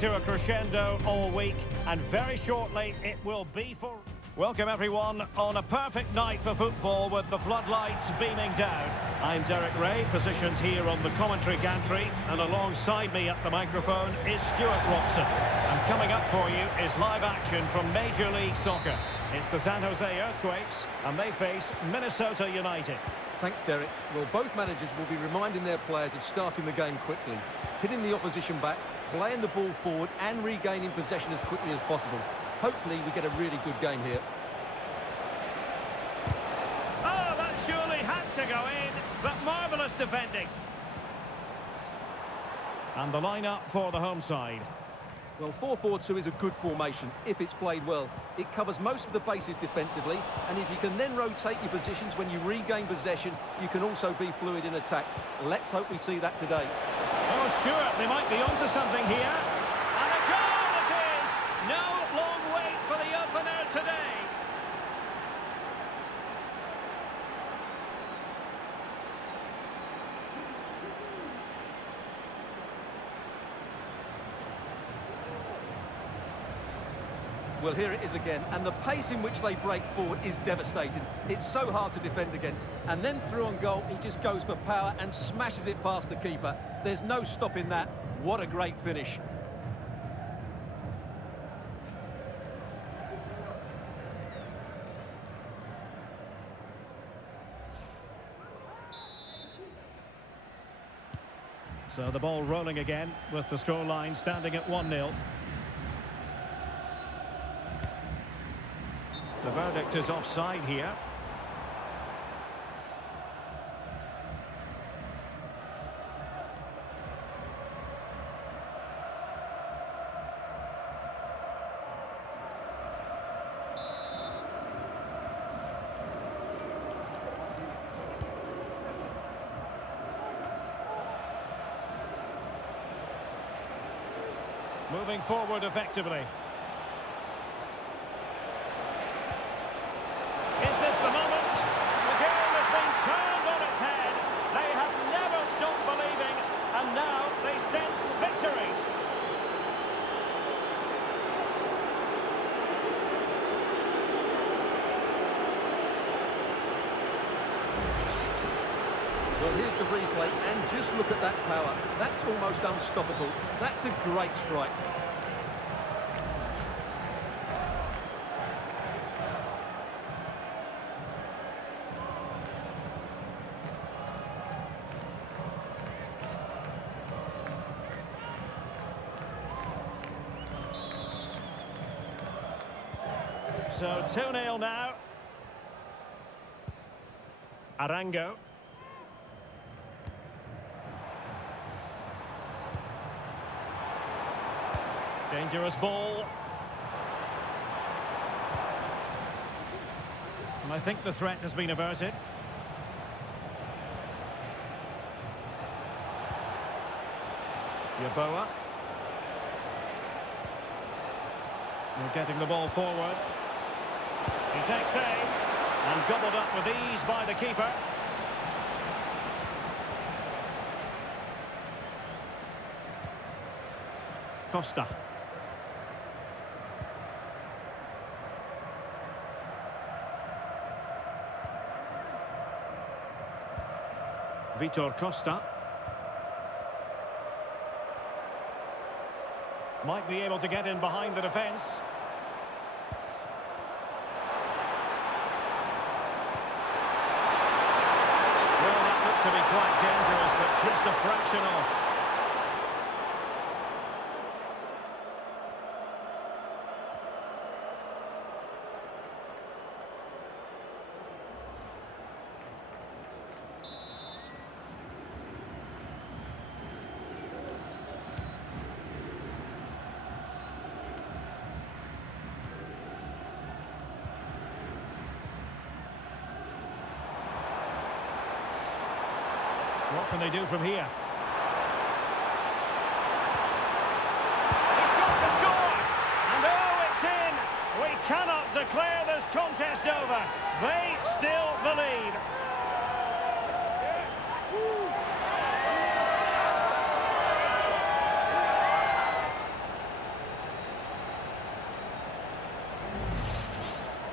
to a crescendo all week, and very shortly it will be for... Welcome everyone on a perfect night for football with the floodlights beaming down. I'm Derek Ray, positioned here on the commentary gantry, and alongside me at the microphone is Stuart Watson. And coming up for you is live action from Major League Soccer. It's the San Jose Earthquakes, and they face Minnesota United. Thanks, Derek. Well, both managers will be reminding their players of starting the game quickly, hitting the opposition back, playing the ball forward and regaining possession as quickly as possible. Hopefully we get a really good game here. Oh, that surely had to go in, but marvellous defending. And the lineup for the home side. Well, 4-4-2 is a good formation if it's played well. It covers most of the bases defensively, and if you can then rotate your positions when you regain possession, you can also be fluid in attack. Let's hope we see that today. Oh, Stuart, they might be onto something here. And a goal it is! No long wait for the opener today. Well, here it is again, and the pace in which they break forward is devastating. It's so hard to defend against. And then through on goal, he just goes for power and smashes it past the keeper. There's no stopping that. What a great finish. So the ball rolling again with the scoreline standing at 1-0. The verdict is offside here. Moving forward effectively. Is this the moment? The game has been turned on its head. They have never stopped believing, and now they sense victory. Well, here's the replay, and just look at that power. That's almost unstoppable. That's a great strike. So 2-0 now. Arango. Dangerous ball. And I think the threat has been averted. Yeboah. We're getting the ball forward. He takes aim and gobbled up with ease by the keeper. Costa. Vitor Costa. Might be able to get in behind the defence. Well, that looked to be quite dangerous, but just a fraction off. What can they do from here? He's got to score! And oh, it's in! We cannot declare this contest over. They still believe.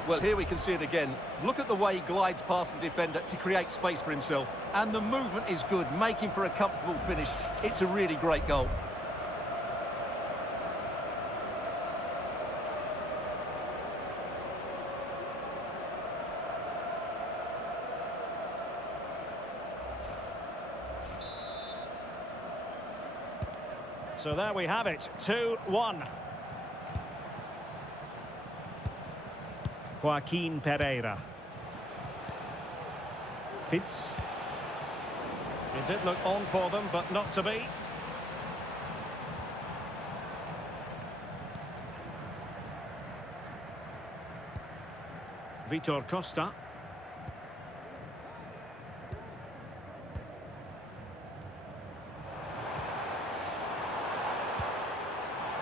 Well, here we can see it again. Look at the way he glides past the defender to create space for himself. And the movement is good, making for a comfortable finish. It's a really great goal. So there we have it, 2-1. Joaquin Pereira. Fitz. It did look on for them, but not to be. Vitor Costa.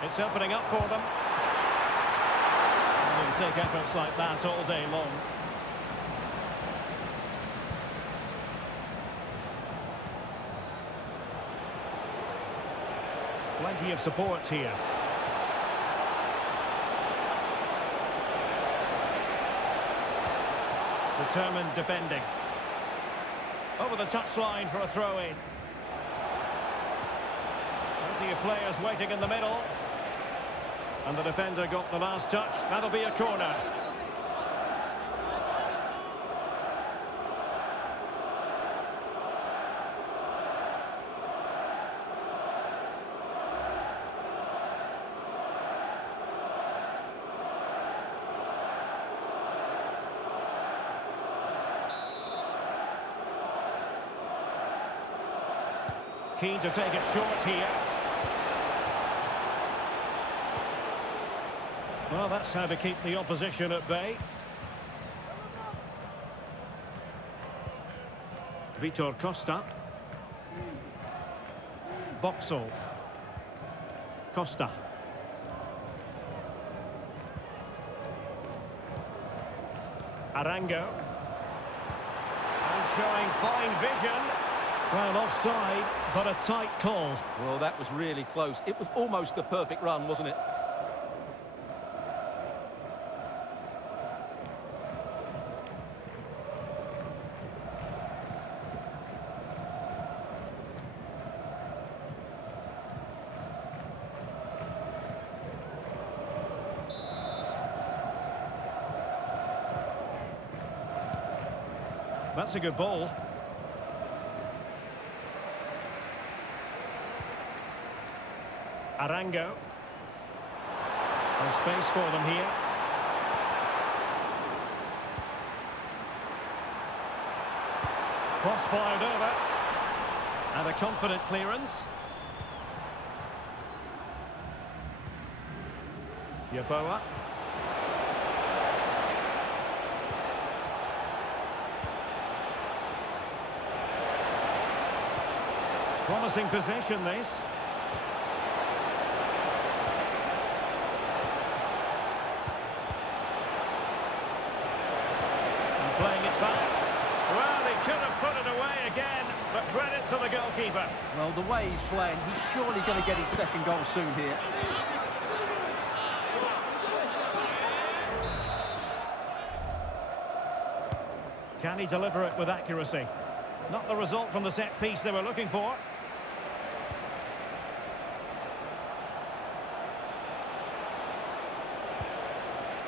It's opening up for them. They'll take efforts like that all day long. Plenty of support here. Determined defending. Over the touchline for a throw-in. Plenty of players waiting in the middle. And the defender got the last touch. That'll be a corner. Keen to take it short here. Well, that's how to keep the opposition at bay. Vitor Costa. Boxall. Costa. Arango. And showing fine vision. Well, offside, but a tight call. Well, that was really close. It was almost the perfect run, wasn't it? That's a good ball. Arango. There's space for them here. Cross fired over. And a confident clearance. Yeboah. Promising possession, this. And playing it back. Well, he could have put it away again, but credit to the goalkeeper. Well, the way he's playing, he's surely going to get his second goal soon here. Can he deliver it with accuracy? Not the result from the set piece they were looking for.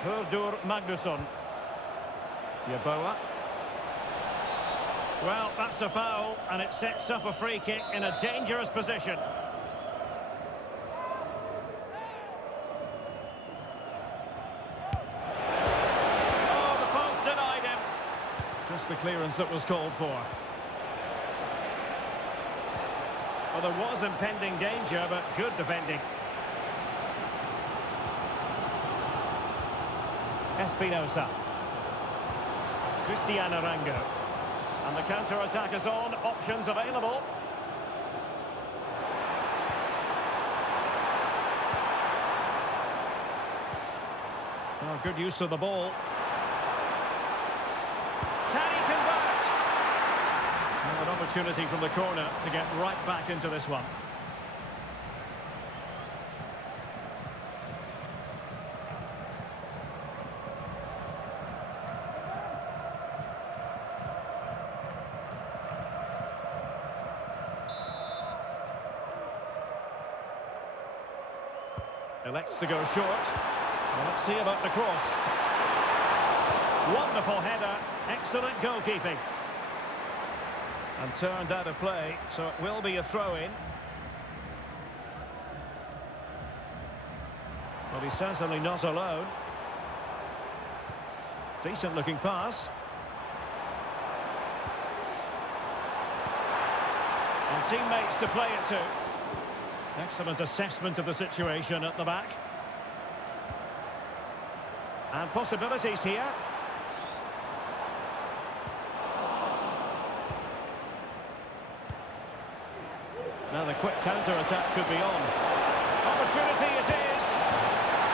Hurdur Magnusson. Yeboah. Well, that's a foul, and it sets up a free kick in a dangerous position. Oh, the post denied him. Just the clearance that was called for. Well, there was impending danger, but good defending. Espinosa. Christian Arango. And the counter-attack is on. Options available. Oh, good use of the ball. Can he convert? Well, an opportunity from the corner to get right back into this one. Elects to go short. Well, let's see about the cross. Wonderful header. Excellent goalkeeping. And turned out of play, so it will be a throw-in. Well, he's certainly not alone. Decent looking pass. And teammates to play it to. Excellent assessment of the situation at the back. And possibilities here. Now the quick counter-attack could be on. Opportunity it is.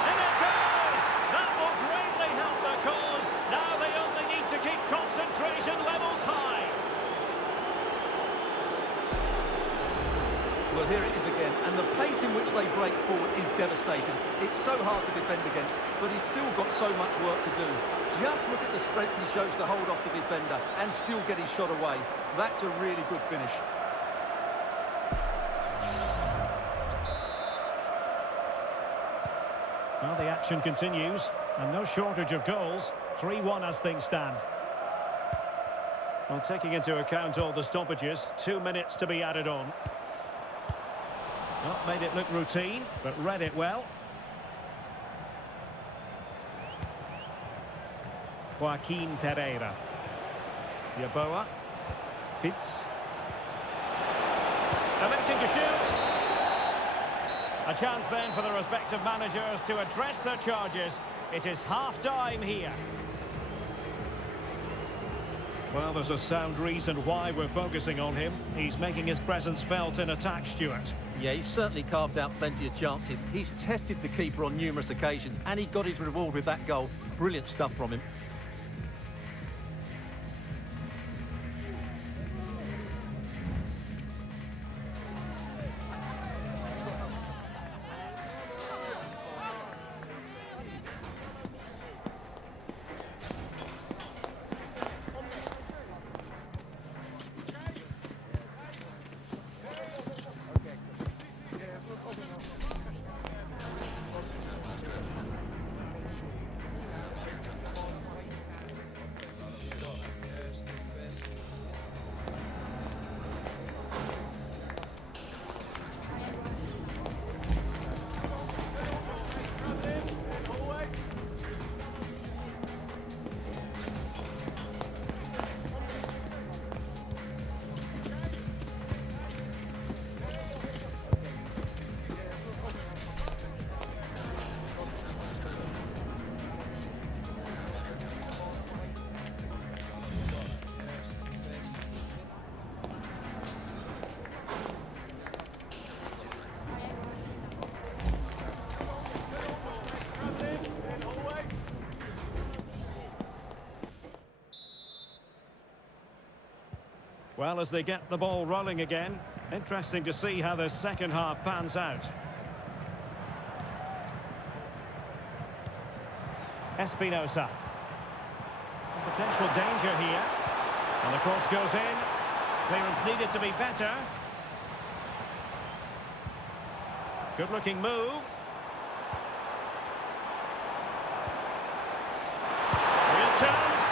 And it goes! That will greatly help the cause. Now they only need to keep concentration levels high. Well, here it is again, and the pace in which they break forward is devastating. It's so hard to defend against, but he's still got so much work to do. Just look at the strength he shows to hold off the defender and still get his shot away. That's a really good finish. Well, the action continues, and no shortage of goals. 3-1 as things stand. Well, taking into account all the stoppages, 2 minutes to be added on. Well, made it look routine, but read it well. Joaquin Pereira. Yeboah. Fitz. Electing to shoot. A chance then for the respective managers to address their charges. It is half-time here. Well, there's a sound reason why we're focusing on him. He's making his presence felt in attack, Stuart. Yeah, he's certainly carved out plenty of chances. He's tested the keeper on numerous occasions, and he got his reward with that goal. Brilliant stuff from him. Well, as they get the ball rolling again, interesting to see how the second half pans out. Espinosa. Potential danger here. And the cross goes in. Clearance needed to be better. Good-looking move. Real chance.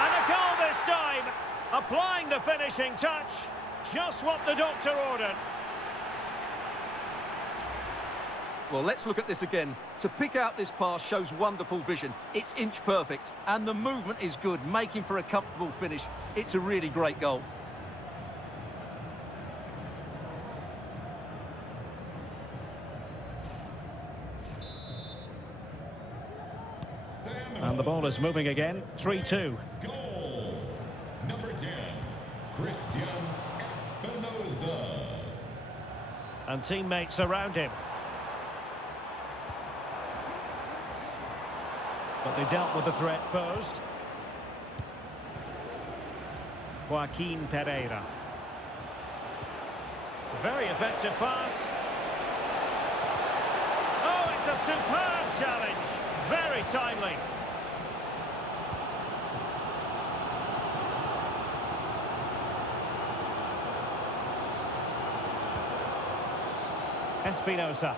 And a goal this time. Applying the finishing touch. Just what the doctor ordered. Well, let's look at this again. To pick out this pass shows wonderful vision. It's inch perfect, and the movement is good, making for a comfortable finish. It's a really great goal. And the ball is moving again. 3-2. Goal number 10, Christian Espinosa. And teammates around him. But they dealt with the threat posed. Joaquin Pereira. Very effective pass. Oh, it's a superb challenge. Very timely. Espinosa.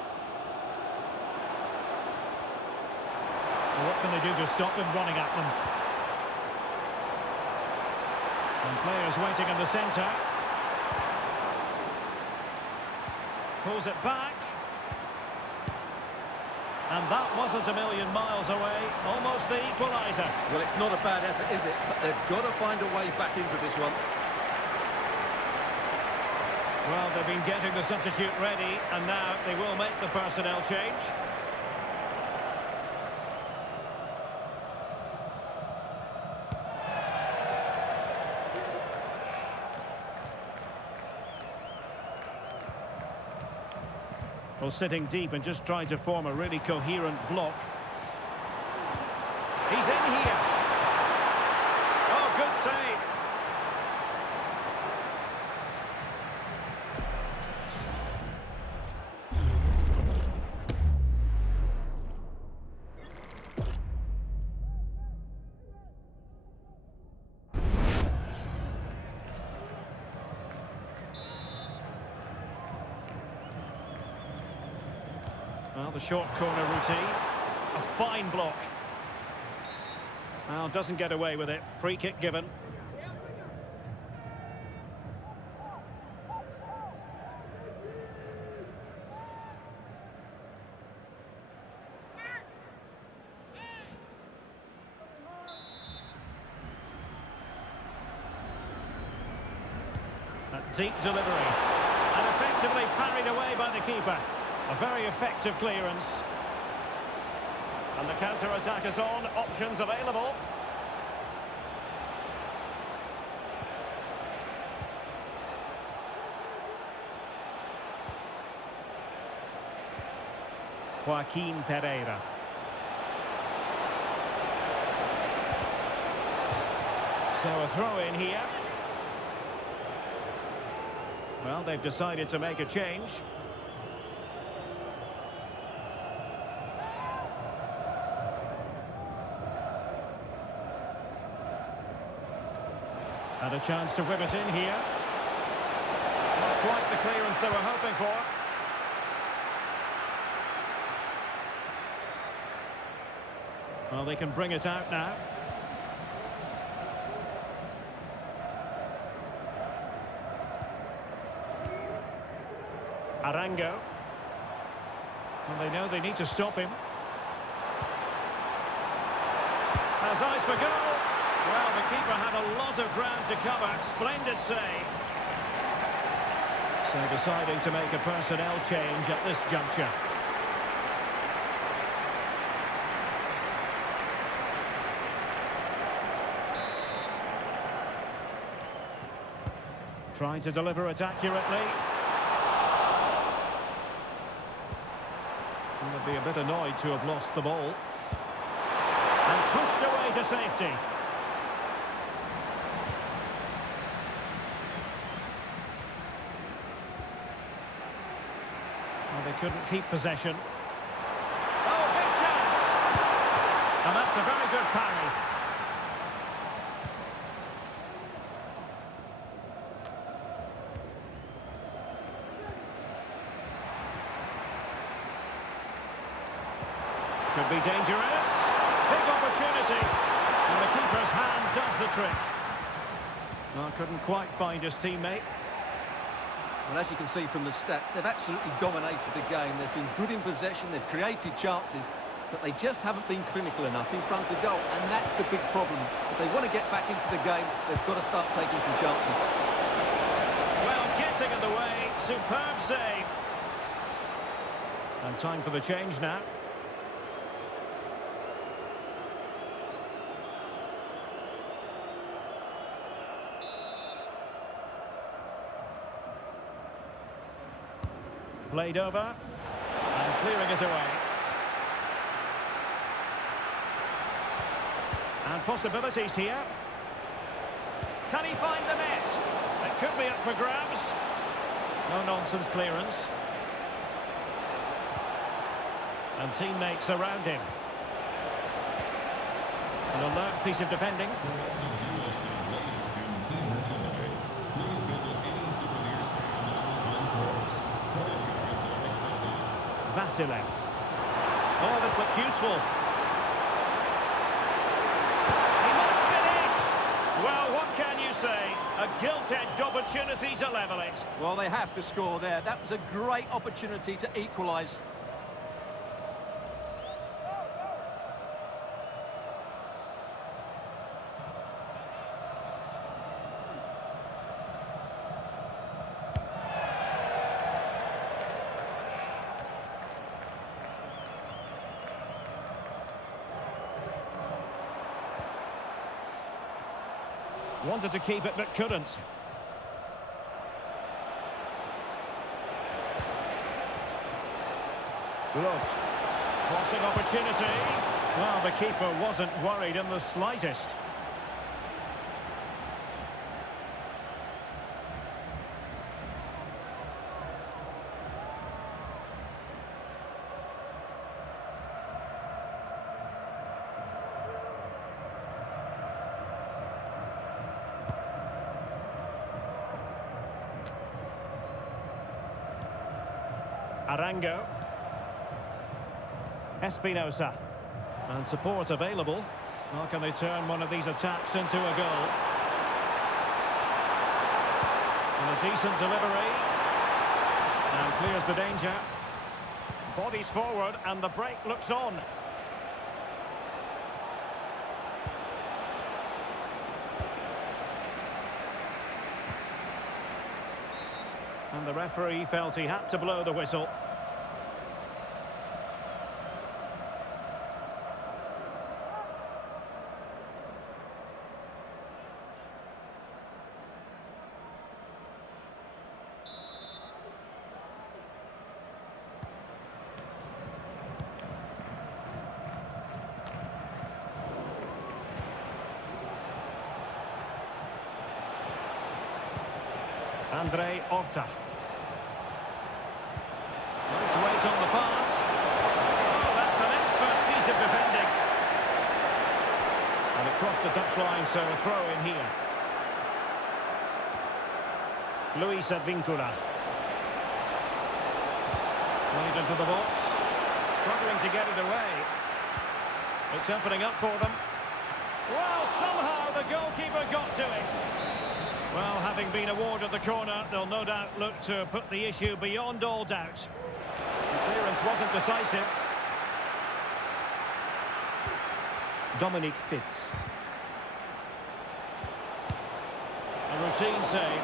Well, what can they do to stop him running at them? And players waiting in the centre. Pulls it back. And that wasn't a million miles away. Almost the equaliser. Well, it's not a bad effort, is it? But they've got to find a way back into this one. Well, they've been getting the substitute ready, and now they will make the personnel change. Well, sitting deep and just trying to form a really coherent block. He's in here. Oh, good save. Well, the short corner routine. A fine block. Well, doesn't get away with it. Free kick given. A deep delivery. And effectively parried away by the keeper. A very effective clearance. And the counter-attack is on. Options available. Joaquin Pereira. So a throw in here. Well, they've decided to make a change. And a chance to whip it in here. Not quite the clearance they were hoping for. Well, they can bring it out now. Arango. Well, they know they need to stop him. Has eyes for goal. Well, the keeper had a lot of ground to cover. Splendid save. So deciding to make a personnel change at this juncture. Trying to deliver it accurately. And would be a bit annoyed to have lost the ball. And pushed away to safety. Well, they couldn't keep possession. Oh, big chance! And that's a very good parry. Could be dangerous. Big opportunity. And the keeper's hand does the trick. Well, couldn't quite find his teammate. Well, as you can see from the stats, they've absolutely dominated the game. They've been good in possession, they've created chances, but they just haven't been clinical enough in front of goal, and that's the big problem. If they want to get back into the game, they've got to start taking some chances. Well, getting in the way. Superb save. And time for the change now. Played over, and clearing it away. And possibilities here. Can he find the net? It could be up for grabs. No-nonsense clearance. And teammates around him. An alert piece of defending. Vasilev. Oh, this looks useful. what can you say? A gilt-edged opportunity to level it. Well, they have to score there. That was a great opportunity to equalise. Wanted to keep it, but couldn't. Looked. Crossing opportunity. Well, the keeper wasn't worried in the slightest. Arango. Espinosa. And support available. How can they turn one of these attacks into a goal? And a decent delivery. And clears the danger. Bodies forward and the break looks on. And the referee felt he had to blow the whistle. Andre Horta. Nice weight on the pass. Oh, that's an expert piece of defending. And across the touchline, so a throw in here. Luis Advíncula. Played into the box. Struggling to get it away. It's opening up for them. Well, somehow the goalkeeper got to it. Well, having been awarded the corner, they'll no doubt look to put the issue beyond all doubt. The clearance wasn't decisive. Dominic Fitz. A routine save.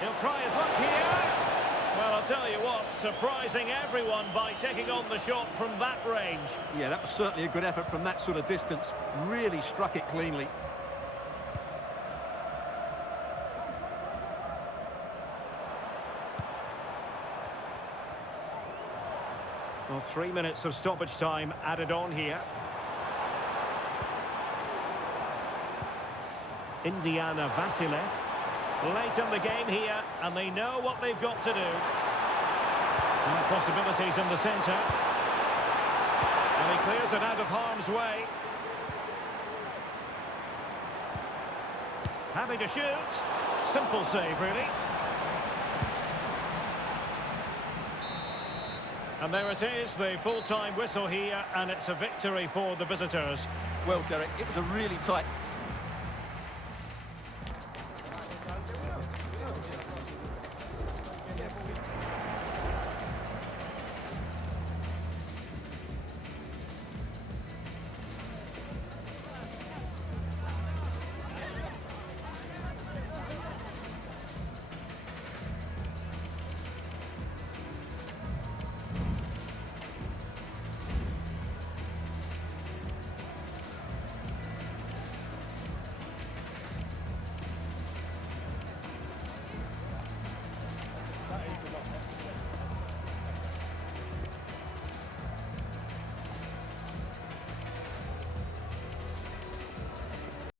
He'll try his luck here. Well, I'll tell you what, surprising everyone by taking on the shot from that range. Yeah, that was certainly a good effort from that sort of distance. Really struck it cleanly. Well, 3 minutes of stoppage time added on here. Indiana Vassilev. Late in the game here, and they know what they've got to do. And possibilities in the centre. And he clears it out of harm's way. Happy to shoot. Simple save, really. And there it is, the full-time whistle here, and it's a victory for the visitors. Well, Derek, it was a really tight